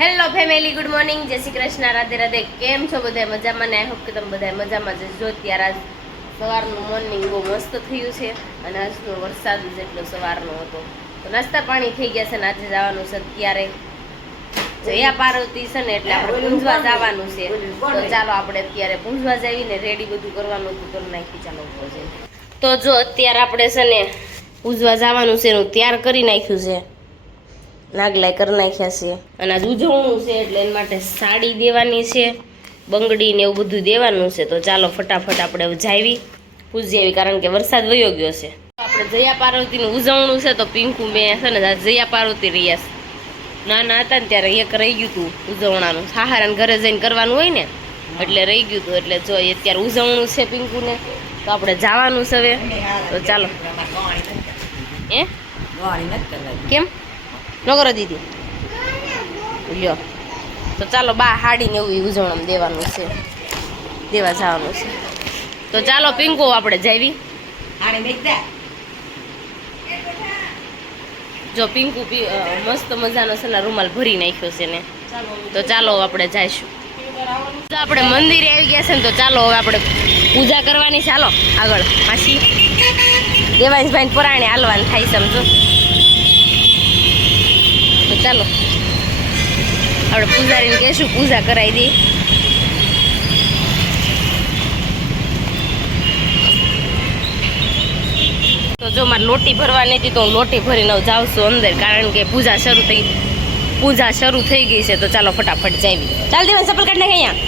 Hello family, good morning, જય શ્રી કૃષ્ણ, રાધે રાધે. કેમ છો બધા? મજામાં ને? આઈ હોપ કે તમે બધા મજામાં જ જો. ત્યારે આજ સવારનું મોર્નિંગ બહુ મસ્ત થયું છે અને આજનો વરસાદ જેટલો સવારનો હતો. તો નાસ્તા પાણી થઈ ગયા છે ને આજે જવાનું છે અત્યારે જયા પાર્વતી છે ને એટલે આપણે પૂંજવા જવાનું છે. તો ચાલો આપણે અત્યારે પૂંજવા જઈને રેડી બધું કરવાનું હતું કરી નાખી. ચાલો ઉપર જઈને તો જો અત્યારે આપણે છે ને પૂંજવા જવાનું છે એનું તૈયાર કરી નાખ્યું છે, નાગલાઈ કરી નાખ્યા છે અને આજ ઉજવણું છે એટલે એના માટે સાડી દેવાની છે, બંગડી ને એવું બધું દેવાનું છે. તો ચાલો ફટાફટ આપણે જાવી પૂજી આવી, કારણ કે વરસાદ વયો ગયો છે. આપણે જયા પાર્વતીનું ઉજવણું છે તો પિંકુ મેં છે ને જયા પાર્વતી રહ્યા નાના હતા ને ત્યારે એક રહી ગયું હતું ઉજવણાનું, સહારાને ઘરે જઈને કરવાનું હોય ને એટલે રહી ગયું હતું. એટલે જો અત્યારે ઉજવણું છે પિંકુને તો આપણે જવાનું છે હવે. તો ચાલો. કેમ નગર દીદી લ્યો તો ચાલો બા હાડીને એવું ઉજવણમાં દેવાનું છે, દેવા જવાનું છે. તો ચાલો પિંકુ આપણે જાવી. જો પિંકુ મસ્ત મજાનો છે ને રૂમાલ ભરી નાખ્યો છે ને. તો ચાલો આપણે જઈશું. આપણે મંદિરે આવી ગયા છે ને તો ચાલો હવે આપણે પૂજા કરવાની. ચાલો આગળ માસી દેવાંશભાઈ પરાણે હાલવાનું થાય સમજો. તો ચાલો આપણે પૂજારીને કહેશું પૂજા કરાવી દઈ. તો જો મારે લોટી ભરવાની હતી તો હું લોટી ભરીને જાઉં છું અંદર, કારણ કે પૂજા શરૂ થઈ ગઈ છે. તો ચાલો ફટાફટ જાવી. ચાલ દેવાન સફર કાઢ નાખે. અહીંયા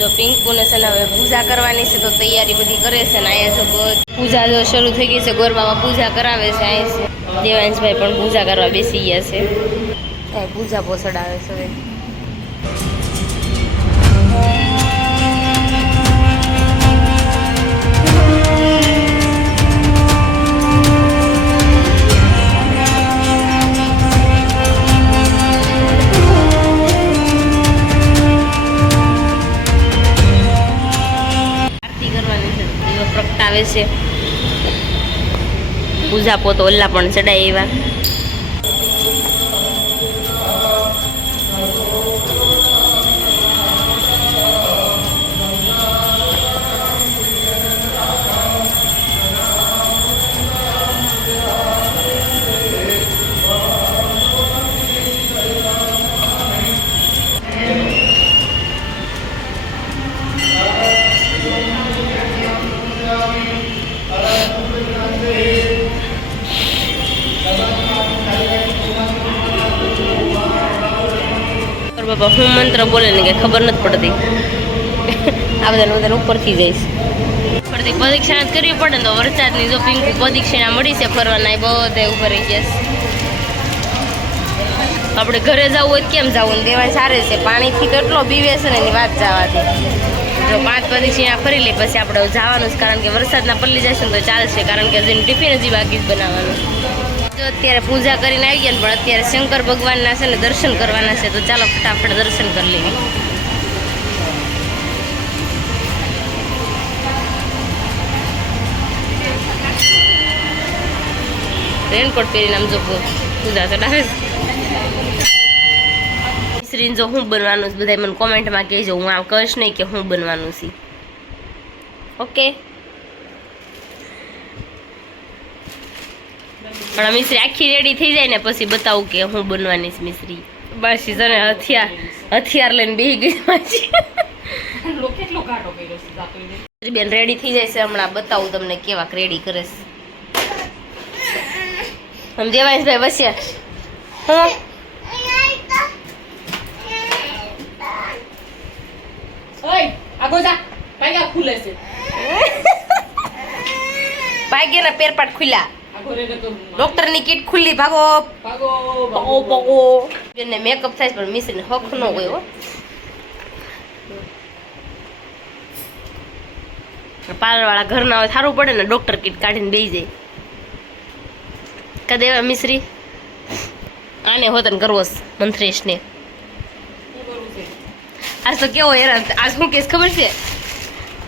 જો પિંકુને છે ને હવે પૂજા કરવાની છે તો તૈયારી બધી કરે છે ને અહીંયા જો પૂજા જો શરૂ થઈ ગઈ છે, ગોરબામાં પૂજા કરાવે છે. અહીંયા છે દેવાંશભાઈ પણ પૂજા કરવા બેસી ગયા છે, પૂજા પોસડાવે છે. આરતી કરવાની છે, દીવો પ્રગટાવે છે, પૂજા પોતો ઓલા પણ ચડાય એવા. બાપા હું મંત્ર બોલે ને કે ખબર નથી પડતી. આ બધા ઉપરથી જઈશ ઉપરથી પરીક્ષા જ કરવી પડે ને તો વરસાદની જો પિંકુ પરીક્ષા મળી છે ફરવાના એ બધે ઉપર રહી ગયા. આપણે ઘરે જવું હોય કેમ જવું? દેવાય સારે છે, પાણીથી કેટલો બીવે છે ને એની વાત જવાથી. જો 5 પરીક્ષા ફરી લે પછી આપણે જવાનું છે, કારણ કે વરસાદના પલ્લી જશે ને તો ચાલશે, કારણ કે હજી ટિફિન હજી બાકી જ બનાવવાનું. અત્યારે પૂજા કરીને આવી ગયા પણ અત્યારે શંકર ભગવાનના છે ને દર્શન કરવાના છે. તો ચાલો ફટાફટ દર્શન કરી લેવી. રેનકોટ પહેરીને આમ જો પૂજા ચડાવે. શ્રી જો હું બનવાનું છે બધા મને કોમેન્ટમાં કહેજો, હું આમ કહીશ નહીં કે હું બનવાનું છે. ઓકે પણ મિશ્રી આખી રેડી થઈ જાય ને પછી બતાવું કે હું બનવાની છે મિશ્રી. બસ છે ને હથિયાર લઈને બેસી ગઈ પાછી. બેન રેડી થઈ જાય છે, હમણાં બતાવું તમને કેવાક રેડી કરે છે. આમ દેવાંશભાઈ વસ્યા હું ભાગ્ય ના પેરપાટ ખુલ્યા, ડોક્ટર ની કીટ ખુલ્લી, ભાગો ભાગો. બેન મેકઅપ થાય પણ મિશ્રી હક ન હોય હો. પાર્લર વાળા ઘરના હોય સારું પડે ને, ડોક્ટર કીટ કાઢીને બેસી જાય. કદેવા મિશ્રી આને હોતન કરવો મંથરેશ ને. આજ તો કેવો હેરાન, આજ શું કેસ ખબર છે?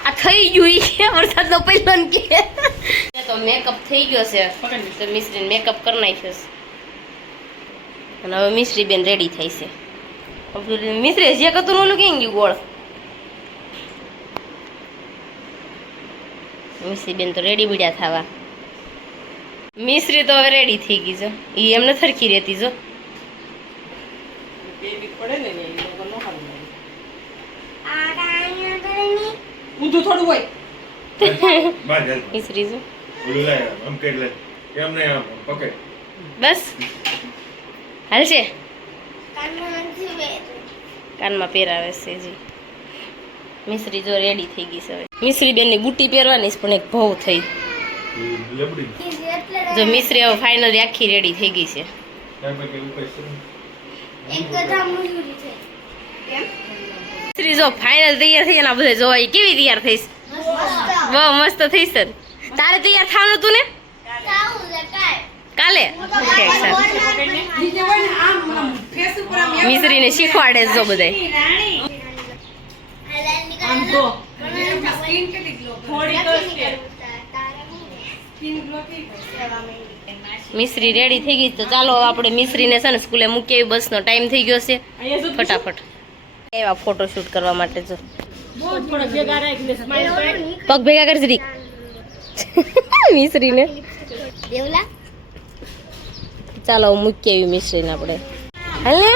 આ થઈ ગયું કે વરસાદ નો પહેલો કે તો મેકઅપ થઈ ગયો છે તો મિશ્રી મેકઅપ કરી નાખ્યો છે અને હવે મિશ્રી બેન રેડી થઈ છે. મિશ્રી જે કતું ઓલું કેમ ગયું ગોળ મિશ્રી બેન તો રેડી બીડ્યા થવા મિશ્રી તો હવે રેડી થઈ ગઈ જો એ એમને સરખી રહેતી જો ઊંધું થોડું હોય મિશ્રી જો ઓલું લાય આમ કેટલે કેમ નહીં આમ પકડ બસ હાલ છે કાનમાં પહેરાવે છે જી મિશ્રી જો રેડી થઈ ગઈ છે હવે મિશ્રી બેનની બુટ્ટી પહેરવાની પણ એક ભવ થઈ લેબડી જો મિશ્રી હવે ફાઇનલી આખી રેડી થઈ ગઈ છે ત્યાં પછી એવું કઈ મિશ્રી જો ફાઇનલ તૈયાર થઈ ગયા બધે જોવા કેવી તૈયાર થઈશ બહુ મસ્ત થઈશ તારે તૈયાર થવાનું હતું ને કાલે મિશ્રીને શીખવાડે જો બધાય આમ તો સ્કિન કેટલી ગ્લો થોડી તો સ્કિન ગ્લો થઈ મિશ્રી રેડી થઈ ગઈ તો ચાલો આપણે મિશ્રીને છે ને સ્કૂલે મૂકી આવી બસનો ટાઈમ થઈ ગયો છે ફટાફટ એવા ફોટોશૂટ કરવા માટે જો બહુ થોડો ભેગા રાખ લે સ્માઈલ કર પગ ભેગા કરી જરી મિશ્રીને દેવલા ચાલો મૂકી આવી મિશ્રીને આપણે હાલ ને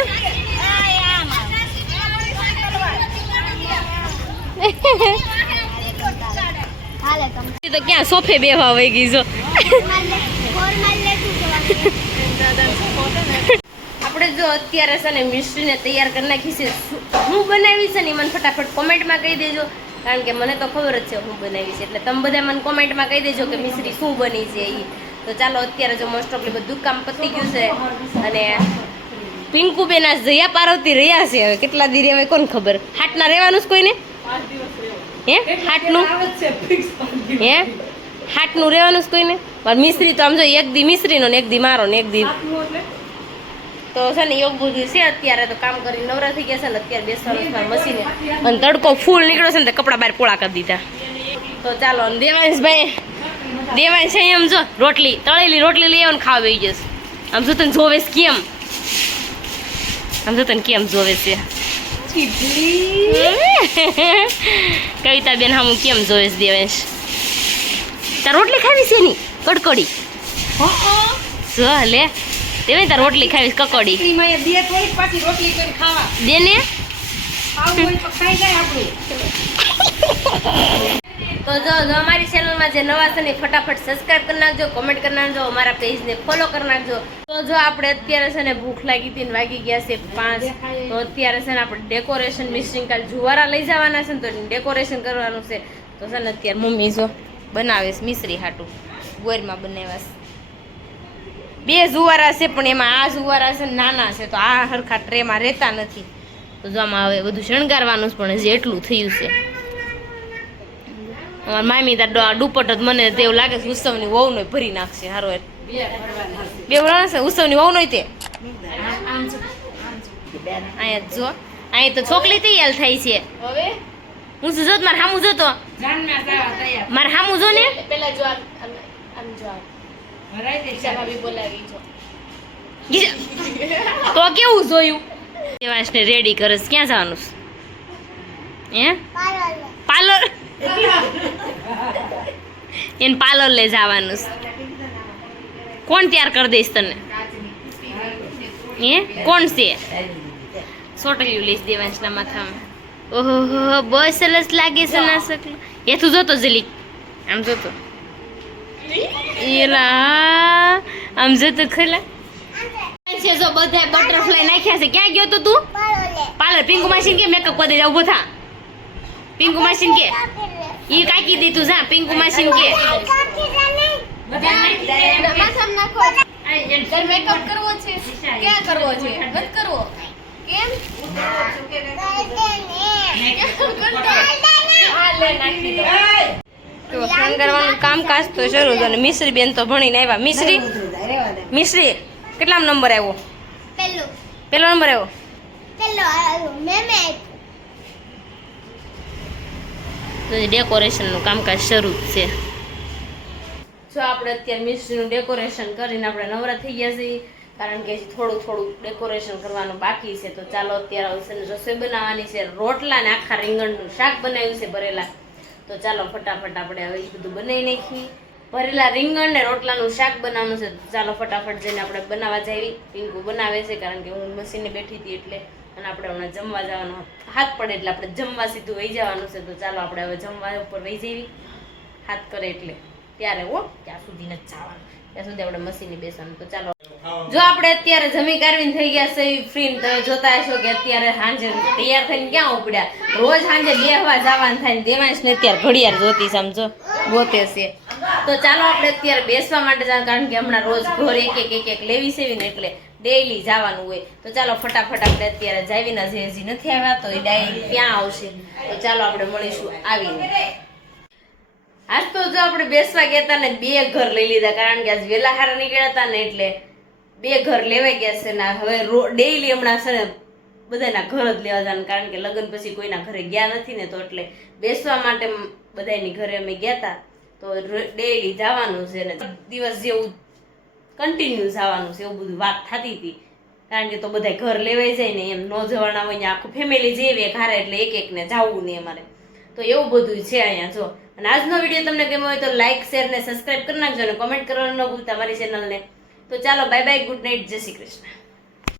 હાલે તમ તો ક્યાં સોફે બેવા વઈ ગઈ જો ફોર્મલ લેતું આપણે જો અત્યારે છે ને મિશ્રીને તૈયાર કરી નાખી છે હું બનાવી છે ને મને ફટાફટ કોમેન્ટમાં કહી દેજો કારણ કે મને તો ખબર જ છે હું બનાવી છે એટલે તમે બધા મને કોમેન્ટમાં કહી દેજો કે મિશ્રી શું બની છે એ તો ચાલો અત્યારે જો મોસ્ટ ઓફલી બધું કામ પતી ગયું છે અને પિંકુ બેન આ જયા પાર્વતી રહ્યા છે હવે કેટલા દી રહેવાય કોને ખબર હાટના રહેવાનું જ કોઈને 5 દિવસ રહ્યો હે હાટનું આવત છે ફિક્સ 5 દિવસ હે હાટનું રહેવાનું જ કોઈને પણ મિશ્રી તો આમ જો એક દી મિશ્રીનો ને એક દી મારો ને એક દી તો છે ને એવું બધું છે અત્યારે તો કામ કરી નવરા થઈ ગયા છે ને અત્યારે બેસવાનું મશીને અને તડકો ફૂલ નીકળ્યો છે ને તો કપડાં બહાર પોળા કરી દીધા તો ચાલો દેવાંશભાઈ દેવાંશ એમ જો રોટલી તળેલી રોટલી લઈ આવીને ખાવા બેસી જશે આમ જો તને જોવે છે કેમ આમ જો તને કેમ જોવે છે કવિતા બેન હામું કેમ જોવે છે દેવાંશ તાર રોટલી ખાવી છે ની કડકડી જો લે દેવાંશ તાર રોટલી ખાવી છે કકડી એમાં એ બે થોડીક પાછી રોટલી કરી ખાવા દે ને ખાવું હોય તો ખાઈ જાય આપણું તો જો અમારી ચેનલમાં જે નવા છે ને ફટાફટ સબસ્ક્રાઇબ કરી નાખજો કોમેન્ટ કરી નાખજો અમારા પેજને ફોલો કરી નાખજો તો જો આપણે અત્યારે છે ને ભૂખ લાગી હતી ને વાગી ગયા છે 5 તો અત્યારે છે ને આપણે ડેકોરેશન મિસ્ટ્રિંગ કાલ જુવારા લઈ જવાના છે ને તો ડેકોરેશન કરવાનું છે તો છે ને અત્યારે મમ્મી જો બનાવે છે મિશ્રી હાટું ગોરમાં બનાવ્યા છે 2 જુવારા છે પણ એમાં આ જુવારા છે ને નાના છે તો આ હરખા ટ્રેમાં રહેતા નથી તો જો આમાં હવે બધું શણગારવાનું જ પણ હજી એટલું થયું છે અમારા મામી તાર દુપટ જ મને તો એવું લાગે છે ઉત્સવની વહુ નો ભરી નાખશે હારો બે ભરવાના છે ઉત્સવની વહુ નો તે અહીંયા જો અહીં તો છોકલી તૈયાર થાય છે હવે હું શું જોત મારે સામું જોતો જાનમાં જાવા તૈયાર મારે સામું જો ને પેલા જો આમ જો હરાઈ દે ચાબી બોલાવી જો તો કેવું જોયું દેવાંશને રેડી કરે છે ક્યાં જવાનું છે હે પાર્લર એને પાર્લર લઈ જવાનું છે કોણ તૈયાર કરી દઈશ તને હે કોણ છે સોટલ્યું લઈશ દેવાંશના માથામાં ઓહો બહુ સરસ લાગે છે ના શકલો એ તું જોતો જલી આમ જોતો એલા આમ જોતો ખલા છે જો બધા બટરફ્લાય નાખ્યા છે ક્યાં ગયો તો તું પાર્લર પિંકુ માસીન કે મેકઅપ કરી દે ઉભો થા પિંકુ માસીન કે ઈ કાકી દીધું જા પિંકુ માસીન કે મેકઅપ કરવો છે ક્યાં કરવો છે મત કરવો કેમ તો શણગારવાનું કામકાજ તો શરૂ થયું અને મિશ્રી બેન તો ભણીને આવ્યા મિશ્રી કેટલામ નંબર આવ્યો પહેલો નંબર આવ્યો તો ડેકોરેશનનું કામકાજ શરૂ જ છે જો આપણે અત્યારે મિશ્રીનું ડેકોરેશન કરીને આપણે નવરા થઈ ગયા છીએ કારણ કે હજી થોડું થોડું ડેકોરેશન કરવાનું બાકી છે. તો ચાલો અત્યારે છે ને રસોઈ બનાવવાની છે. રોટલા ને આખા રીંગણનું શાક બનાવ્યું છે ભરેલા. તો ચાલો ફટાફટ આપણે હવે એ બધું બનાવી નાખીએ. ભરેલા રીંગણ ને રોટલાનું શાક બનાવવાનું છે. તો ચાલો ફટાફટ જઈને આપણે બનાવવા જઈએ. પિંકુ બનાવે છે કારણ કે હું મશીને બેઠી હતી એટલે, અને આપણે હમણાં જમવા જવાનો હાથ પડે એટલે આપણે જમવા સીધું વહી જવાનું છે. તો ચાલો આપણે હવે જમવા ઉપર વહી જઈએ હાથ કરે એટલે, ત્યારે હો ત્યાં સુધી નથી જવાનું, ત્યાં સુધી આપણે મશીને બેસવાનું. તો ચાલો જો આપણે અત્યારે જમી કારવીને થઈ ગયા છે ફ્રી. તમે જોતા હશો કે અત્યારે સાંજે તૈયાર થઈને ક્યાં ઉપડ્યા. રોજ સાંજે બેહવા જવાનું થાય ને દેવાંશ ને અત્યારે ઘડિયાળ જોતી સમજો ગોતે છે. તો ચાલો આપણે અત્યારે બેસવા માટે જવાનું, કારણ કે હમણાં રોજ ઘર એક એક લેવી સેવી ને એટલે ડેઈલી જવાનું હોય. તો ચાલો ફટાફટ આપણે અત્યારે જાવીને હજી નથી આવ્યા તો એ ડાયરી ક્યાં આવશે. તો ચાલો આપણે મળીશું આવીને. આજ તો જો આપણે બેસવા ગયા હતા ને 2 ઘર લઈ લીધા, કારણ કે આજ વેલા હારા નીકળ્યા હતા ને એટલે 2 ઘર લેવાઈ ગયા છે ને હવે ડેઈલી હમણાં છે ને બધાના ઘર જ લેવા જવાનું, કારણ કે લગ્ન પછી કોઈના ઘરે ગયા નથી ને, તો એટલે બેસવા માટે બધાની ઘરે અમે ગયા હતા. તો ડેઈલી જવાનું છે ને દિવસ જેવું કન્ટિન્યુ જવાનું છે એવું બધું વાત થતી હતી, કારણ કે તો બધા ઘર લેવાઈ જાય ને એમ ન જવાના હોય, આખું ફેમિલી જેવી ઘરે એટલે એક ને જવું નહીં અમારે. તો એવું બધું છે અહીંયા જો. અને આજનો વિડીયો તમને ગમ્યો હોય તો લાઈક શેર ને સબસ્ક્રાઈબ કરી નાખજો અને કોમેન્ટ કરવાનું ન ભૂલતા મારી ચેનલને. તો ચાલો બાય બાય, ગુડ નાઇટ, જય શ્રી કૃષ્ણ.